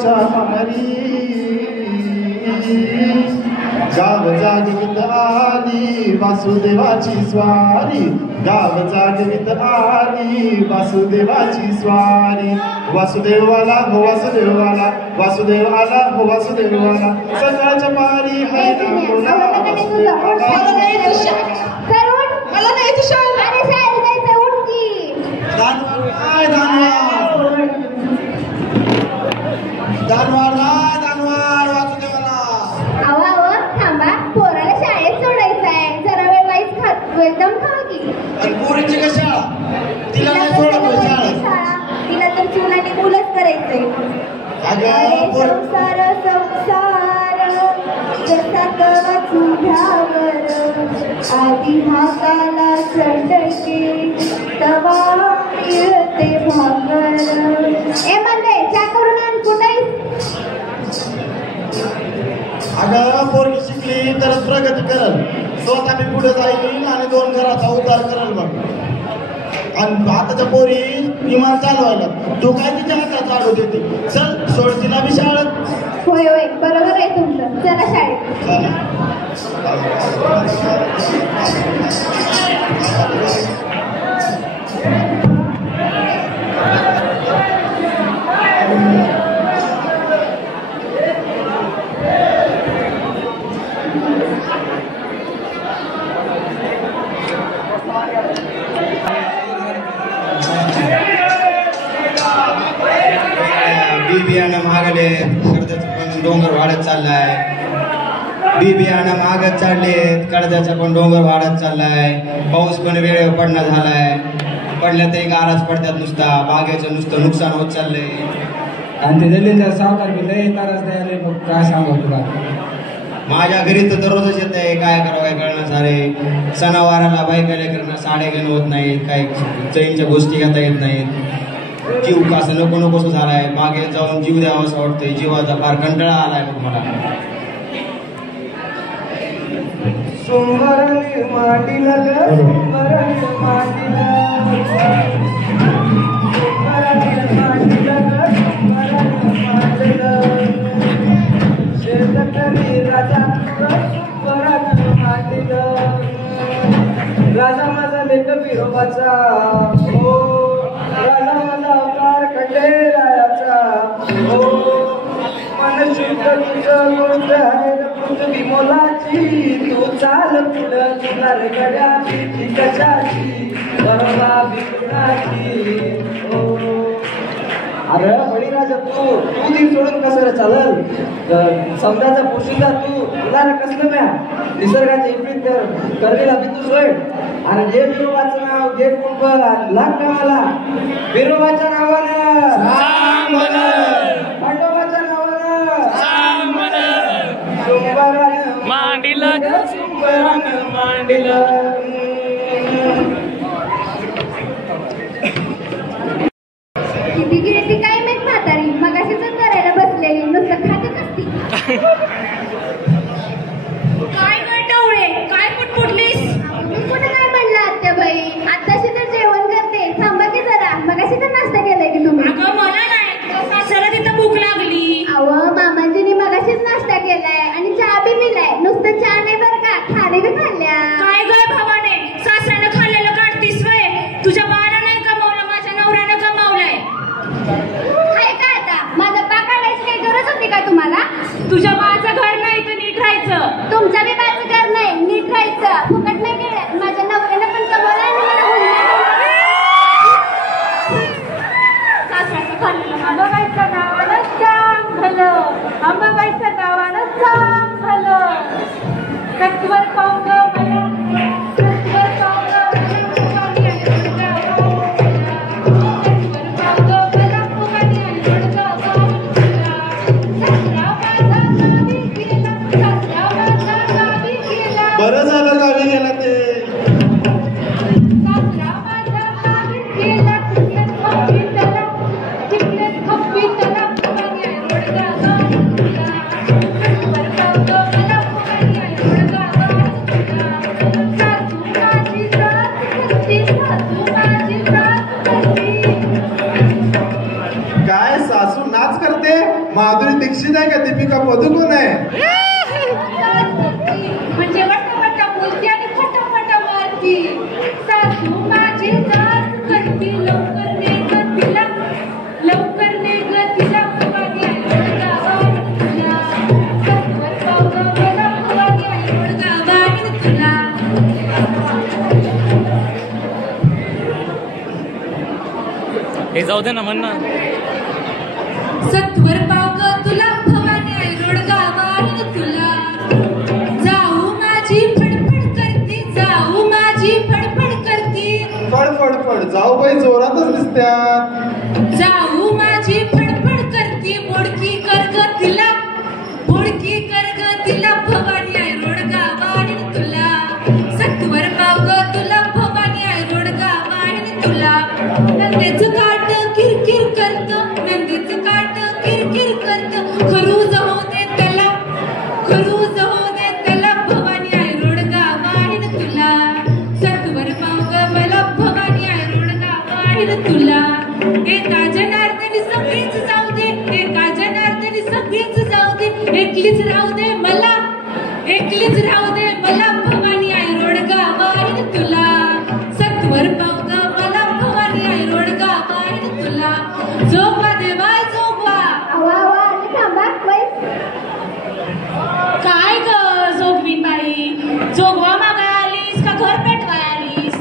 वासुदेवाच्या मारी गाव जागवित आली वासुदेवाची स्वारी गाव जागवित आली वासुदेवाची स्वारी वासुदेवाला हो वासुदेवाला वासुदेव आला हो वासुदेवाला सकाळच्या पारी हाय ना बोला मला नाही तू शाळेत अरे शाळेत जायचं उठ की दानवार वासुदेवाला अहो थांबा पोराला शाळेत सोडायचं आहे जरा वेळ वाईच खात एकदम खा की पोरीची कशा तिला नाही सोडत शाळा तिला तर चुनाने मुलंच करायचंय संसार संसार जसा तवा चुढ्यावर आधी हाताला चटके तवा मिळते भाकर ए म्हणते चा करून आण कुठे अगं पोरगी शिकली तरच प्रगती करल स्वतः मी पुढे जाईल आणि 2 घराचा उद्धार करल बघ आणि आताच्या पोरी विमान चालवायला तू काय तिच्या हातात चालू देते चल सोड तिला बी शाळेत होय होय बरोबर आहे तुमचं चला शाळेत बियाणं महागले कर्जाचं पण डोंगर वाढत चाललाय बियाणं महागत चालले कर्जाचा पण डोंगर वाढत चाललाय पाऊस पण वेळेवर पडणं झालाय पडल्या तरी गाराच पडतात नुसता बागेचं नुसतं नुकसान होत चाललंय आणि ते दिल्लीच्या सावकार बी लय तारास द्यायला मग काय सांगू तुला माझ्या घरी तर दररोजच येत आहे काय करावं काय कळणार सारे सणावाराला बायका लेकरांना साड्या घेणं होत नाहीत काय चैनच्या गोष्टी घेता येत नाहीत जीव कसं नको नकोस झालाय बागेत जाऊन जीव द्यावं असं वाटतंय जीवाचा फार कंटाळा आलाय बघ मला सोमवारी मांडीला शेतकरी राजा राजा माझा लेख विरोबाचा हो राजा माझा अवतार खंडेरायाचा हो मन शुद्ध तुझं गोष्ट आहे पृथ्वी मोलाची तू चाल पुढं तुला रे गड्याची ती कशाची बरोबा बिकुणाची हो अरे बळीराजा तू ती सोडून कसं रे चालल समजाचा पोशिंदा तू तुला रे कसलं म्या निसर्गाच्या इकडे करलेला बी तू सोय आणि जे बिरोबाचं नाव जे कुंभ लाग मला बिरोबाच्या नावानं पांडवाच्या नावानं सोमवारानं मांडीला सोमवारानं मांडीला किती गिरती काय माहित म्हातारी मगाशीच करायला बसलेली नुसतं खातच असती काय गटवळे काय पुटपुटलीस मी कुठे काय म्हणलं आत्याबाई आताशी तर जेवण करते थांबा की जरा मगाशी तर नाश्ता केलाय की तुम्ही अगं मला नाही सासऱ्याला तिथं भूक लागली अहो मामाजींनी मगाशीच नाश्ता केलाय आणि चहा बी पिलाय नुसतं चहा नाही बरं का खाणे बी खाल्ल्या काय गय भावाने माधुरी दीक्षित आहे का दीपिका पदुकोण आहे? म्हणजे वटा बोलते आणि फटाफटा मारती. सासू माझी जात करती लवकर ने गतीला, लवकर ने गतीला भवानी आई गावात तुला. सासवर पावलं मला भवानी आई गावात तुला. हे जाऊ दे ना म्हण ना. सत्वर पाव ग तुला भवानी आई गावात तुला. जाऊ माझी फडफड करती, जाऊ माझी फडफड करती. फड जाऊ बाई जोरातच दिसत्या. जाऊ माझी फडफड करती, मोडकी कर ग तिला, मोडकी कर ग तिला भवानी आई गावात तुला. सत्वर पाव ग तुला भवानी आई गावात तुला. नंदेचं काट किरकिर करत, नंदेचं काट किरकिर करत. खरूज होऊ दे त्याला, खरूज होऊ दे त्याला भवानी आई गावात तुला. सत्वर पाव ग मला भवानी आई गावात तुला. एका जनार्दनी सगळीच जाऊ दे, एका जनार्दनी सगळीच जाऊ दे. एकलीच राहू दे मला, एकलीच राहू दे मला भवानी आई गावात तुला. सत्वर पाव ग मला भवानी आई गावात तुला. जोगवा देवाय जोगवा. काय ग जोगवीन बाई, जोगवा मागाय आलीस का घर पेटवाय आलीस?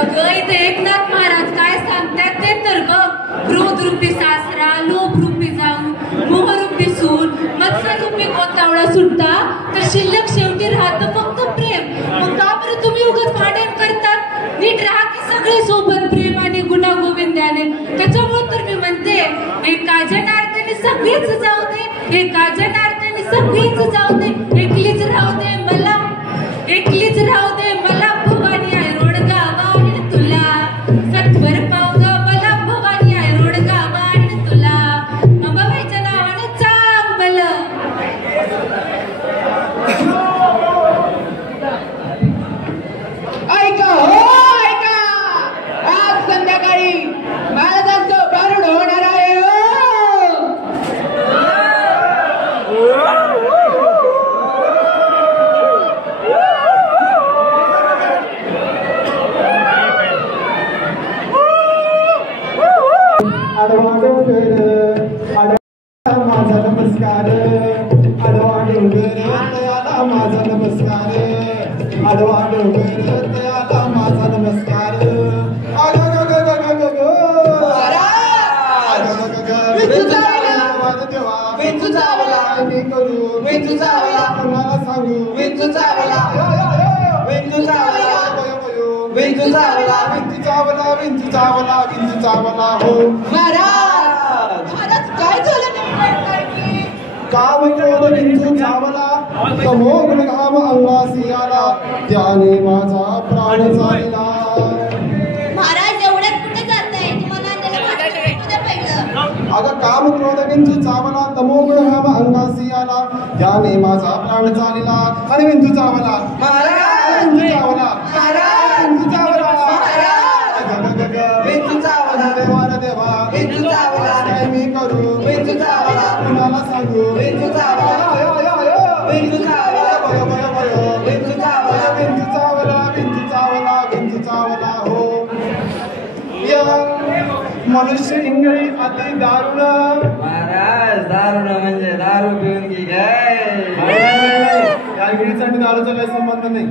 अगं इथे एकनाथ महाराज काय सांगतात ते तर बघ. क्रोधरूपी सासरा, लोभरूपी जाऊ, मोहरूपी सून, मत्सरूपी गोतावळा सुटता तर शिल्लक शेवटी राहतं फक्त प्रेम. मग का बरं तुम्ही उगाच भांडण करतात? नीट राहा की सगळे सोबत प्रेम आणि गुणा गोविंदाने. त्याच्यामुळे तर मी म्हणते एका जनार्दनी सगळीच जाऊ दे, एका जनार्दनी सगळीच जाऊ दे. एकलीच राहू दे मला, एकलीच राहू दे मला भवानी आई गावात तुला. सत्वर पाव ग मला भवानी आई गावात तुला. अंबाबाईच्या नावानं चांगलं. ऐका हो ऐका, आज संध्याकाळी महाराजांचं बारूड होणार आहे हो. माझा नमस्कार, आडवा डोंगर तयाला माझा नमस्कार, आडवा डोंगर तयाला माझा नमस्कार. काय झालं का म्हणतो बिंदू चावला, समोर घाम अंगासी आला, त्याने माझा प्राण चालला. महाराज एवढ्यात कुठे जाताय? तुम्हाला पहिलं अगं काम क्रोध बिंदू चावला, तमोगुण घाम अंगासी आला, त्याने माझा प्राण चालला. आणि बिंदू चावला, बिंदू चावला, बिंदू चावला, बिंदू चावला. देवा देवा बिंदू चावला, काय मी करू बिंदू चावला, कुणाला सांगू बिंदू चावला, बिंदू चावला, भयो भयो भयो बिंदू चावला, बिंदू चावला, बिंदू चावला, बिंदू चावला. हो या मनुष्य इंगळी अति दारुण. महाराज दारू म्हणजे दारू पिऊन की काय? या इंगळीसाठी दारूचा काही संबंध नाही.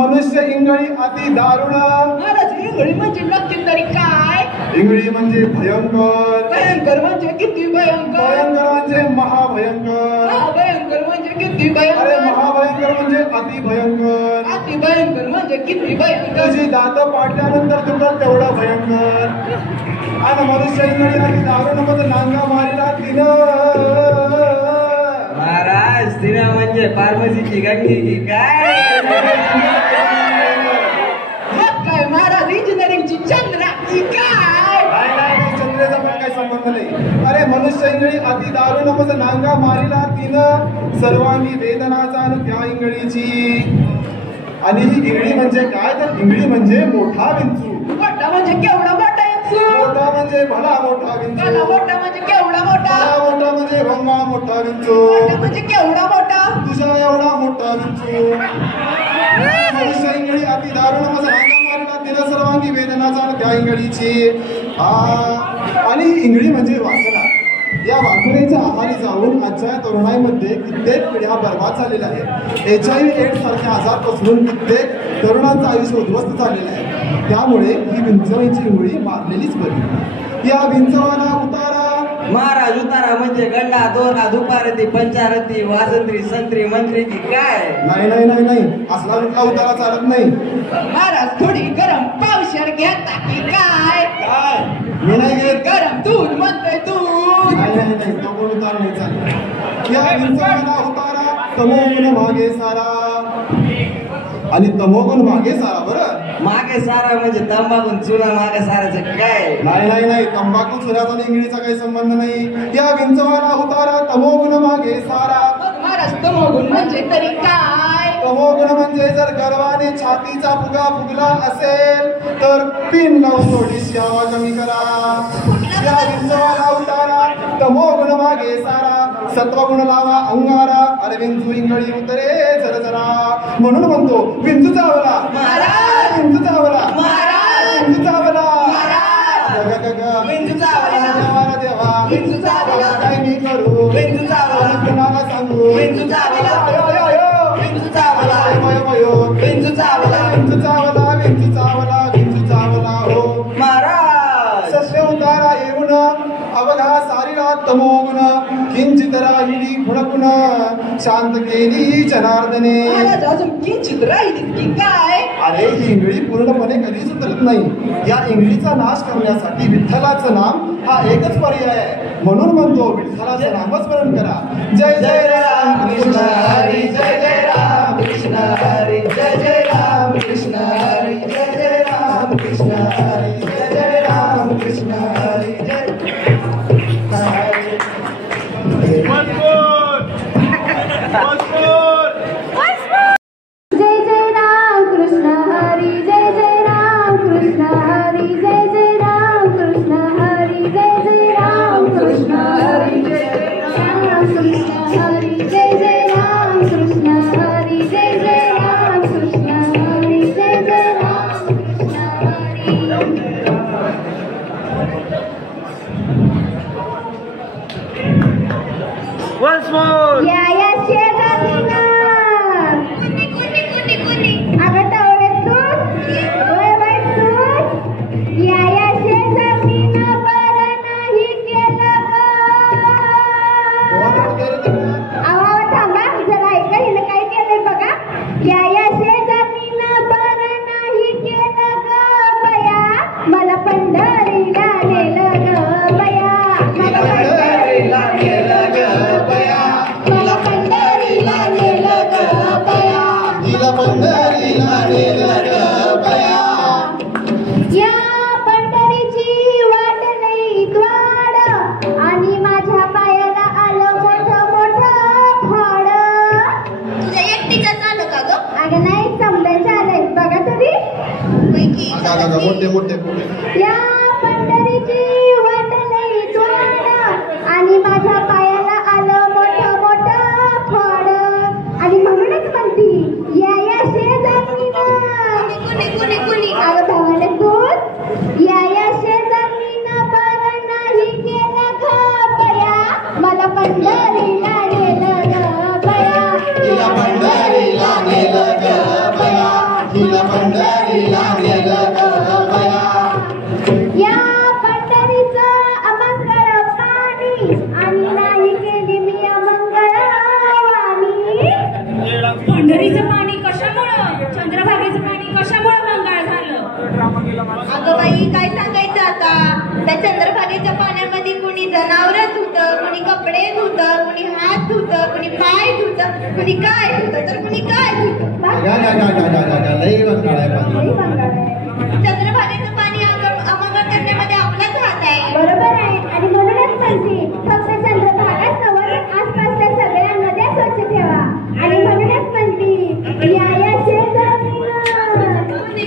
मनुष्य इंगळी अति दारुण. महाराज इंगळी म्हणजे नक्की तरी काय? इंगळी म्हणजे भयंकर. भयंकर म्हणजे किती भयंकर? भयंकर म्हणजे महाभयंकर. भयंकर म्हणजे किती अरे भयंकर? महाभयंकर म्हणजे अति भयंकर. अति भयंकर म्हणजे किती भयंकर? तुझी दात पाडल्यानंतर तुला तेवढा भयंकर. आणि मनुष्य इंगळी अति दारुण मध्ये नांगा मारिला तिनं. महाराज तिला म्हणजे फार्मसीची गंगी की काय? काय महाराज इंजिनिअरिंगची चंद्राची काय? चंद्रेचा पण काही संबंध नाही. अरे मनुष्य इंगळी अति दारुण मध्ये नांगा मारिला तिनं, सर्वांगी वेदना चालू त्या इंगळीची. आणि ही इंगळी म्हणजे काय तर इंगळी म्हणजे मोठा विंचू. मोठा म्हणजे केवढा मोठा इंचू? मोठा म्हणजे भला मोठा विंचू. मोठा म्हणजे केवढा मोठा? भला मोठा मोठा विंचू म्हणजे केवढा मोठा तुझ्या एवढा मोठा विंचू मनुष्य इंगळी अति दारुण माझा रांगा मारला तिला सर्वांगी वेदना जाण त्या इंगळीची आणि इंगळी म्हणजे वासना या वासनेच्या आहारी जाऊन आजच्या तरुणाईमध्ये कित्येक पिढ्या बर्बाद झालेल्या आहेत. HIV AIDS सारखे आजार पसरून कित्येक तरुणांचं आयुष्य उद्ध्वस्त झालेलं आहे. त्यामुळे ही विंचवाईची इंगळी मारलेलीच बरी. या विंचवाला उतारा महाराज उतारा म्हणजे गंडा दोरा दुपारती पंचारती वाजंत्री संत्री मंत्री की काय नाही नाही नाही नाही असला कुठला उतारा चालत नाही. महाराज थोडी गरम पावशर घेता की काय काय मी नाही घेत. गरम दूध म्हणतोय दूध नाही नाही नाही तो कोण उतारा नाही चालत. या विंचवाला उतारा तमोगुण मागे सारा आणि तमोगुण मागे सारा. बरं मागे सारा म्हणजे तंबाखून चुना मागे साराचं काय नाही नाही नाही तंबाखू चुऱ्याचा आणि इंगळीचा काही संबंध नाही. या विंचवाला उतारा तमोगुण मागे सारा. महाराज तमोगुण म्हणजे तरी काय तमोगुण म्हणजे जर गर्वाने छातीचा फुगा फुगला असेल तर पिन लावून थोडीशी हवा कमी करा. या विंचवाला उतारा तमोगुण मागे सारा. सत्वगुण लावा अंगारा. अरे विंचू इंगळी उतरे जरा जरा म्हणून म्हणतो विंचू चावला महाराज विंचू चावला महाराज विंचू चावला विंचू चावला देवाला देवा विंचू चावला काय मी करू विंचू चावला कुणाला सांगू विंचू चावला विंचू चावला विंचू विंचू चावला विंचू चावला विंचू चावला विंचू चावला हो महाराज सस्य उतारा येऊन अवघा सारी रात तमोगुण किंचित राहिली खुणकुण शांत केली जनार्दने. महाराज अजून किंचित राहिली की काय अरे ही इंगळी पूर्णपणे कधीच उतरत नाही. या इंगळीचा नाश करण्यासाठी विठ्ठलाचं नाम हा एकच पर्याय आहे. म्हणून म्हणतो विठ्ठलाचं नामच स्मरण करा. जय जय राम कृष्ण हरी जय जय राम कृष्ण हरी जय जय राम कृष्ण हरी जय जय राम कृष्ण हरी जय जय राम कृष्ण हरी जय जय जय राम कृष्ण हरी जय जय राम कृष्ण हरी जय जय राम कृष्ण हरी जय जय राम कृष्ण हरी जय जय राम कृष्ण हरी जय जय राम कृष्ण हरी जय जय राम कृष्ण हरी जय जय राम कृष्ण हरी. या शेजारीना अगं टावळ्यात तू बाय तू या शेजारीना बरं नाही केलं अवा थांबा जरा ऐका हिनं काय केलंय बघा. या शेजारीना बरं नाही केलं ग बया मला पंढरीला नेलं ग बया मला पंढरीला नेलं ग बया मला पंढरीला नेलं ग बया तिला पंढरीला नेलं ग बया. या पंढरीची वाट नाही द्वार आणि माझ्या पायाला आलं मोठं मोठं फाड. तुझ्या एकटीचं झालं का ग अगं नाही समजायचं आलंय बघा तरी. मोठे मोठे या पंढरीची वाट नाही द्वार आणि माझ्या पायाला आलं मोठं मोठं फाड. आणि म्हणूनच म्हणती या शेजारीनं अगं भावाने दूध या शेजारीनं बरं नाही केलं ग बया मला पंढरीला नेलं ग बया तिला पंढरीला नेलं ग बया तिला पंढरीला नेलं ग बया. या पंढरीचं अमंगळ पाणी आणि नाही केली मी अमंगळ वाणी. पंढरीचं पाणी कशामुळं चंद्रभागेचं पाणी कशामुळं मंगाळ झालं. अगं बाई काय सांगायचं आता. त्या चंद्रभागेच्या पाण्यामध्ये कुणी जनावरं धुतं, कुणी कपडे धुतं, कुणी हात धुतं, कुणी पाय धुतं, कुणी काय धुतं तर कुणी काय धुतं. लई बंगाळ आहे पाणी. लई बंगाळ आहे. चंद्रभागेचं पाणी अमंगळ करण्यामध्ये आपलाच हात आहे. बरोबर आहे. आणि म्हणूनच म्हणते फक्त चंद्रभागाच नव्हे आसपासच्या सगळ्या नद्या स्वच्छ ठेवा. आणि म्हणूनच म्हणते या शेजारीनं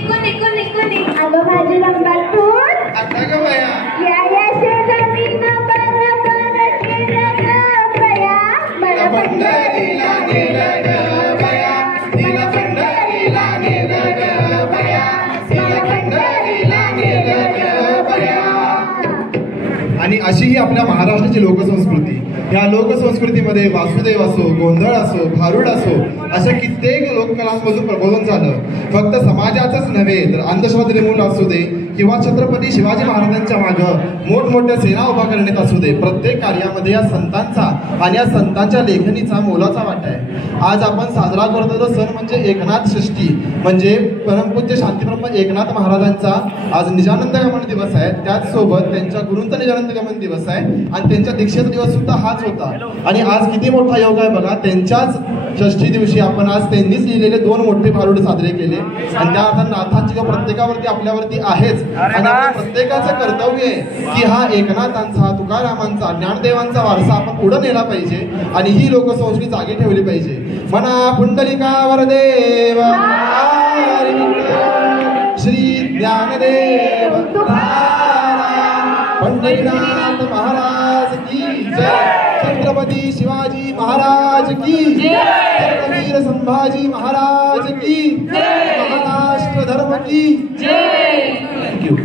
कोणी अगं माझी लंबातून आता ग बया या शेजारीनं बरं बरं केलं ग बया अशी ही आपल्या महाराष्ट्राची लोकसंस्कृती. या लोकसंस्कृतीमध्ये वासुदेव असो, गोंधळ असो, भारुड असो, अशा कित्येक लोककलांमधून प्रबोधन झालं. फक्त समाजाचंच नव्हे तर अंधश्रद्धा निर्मूलन असू दे किंवा छत्रपती शिवाजी महाराजांच्या मागं मोठमोठ्या सेना उभा करण्यात असू दे, प्रत्येक कार्यामध्ये या संतांचा आणि या संतांच्या लेखणीचा मोलाचा वाटा आहे. आज आपण साजरा करतो तो सण म्हणजे एकनाथ षष्ठी, म्हणजे परमपूज्य शांतीब्रह्म एकनाथ महाराजांचा आज निजानंद गमन दिवस आहे. त्याचसोबत त्यांच्या गुरूंचा निजानंद गमन दिवस आहे आणि त्यांच्या दीक्षेचा दिवस सुद्धा हाच होता. आणि आज किती मोठा योग आहे बघा, त्यांच्याच षष्ठी दिवशी आपण आज त्यांनीच लिहिलेले 2 मोठे भारुड साजरे केले. आणि त्या अर्थात नाथांची प्रत्येकावरती आपल्यावरती आहेच. आणि आपण प्रत्येकाचं कर्तव्य आहे की हा एकनाथांचा, तुकारामांचा, ज्ञानदेवांचा वारसा आपण पुढे नेला पाहिजे आणि ही लोकसंस्कृती जागी ठेवली पाहिजे. म्हणा पुंडलिका वरदेव श्री ज्ञानदेव पंढरीनाथ महाराज की जय. छत्रपती शिवाजी महाराज की जय. वीर संभाजी महाराज की जय. महाराष्ट्र धर्म की जय. थँक्यू.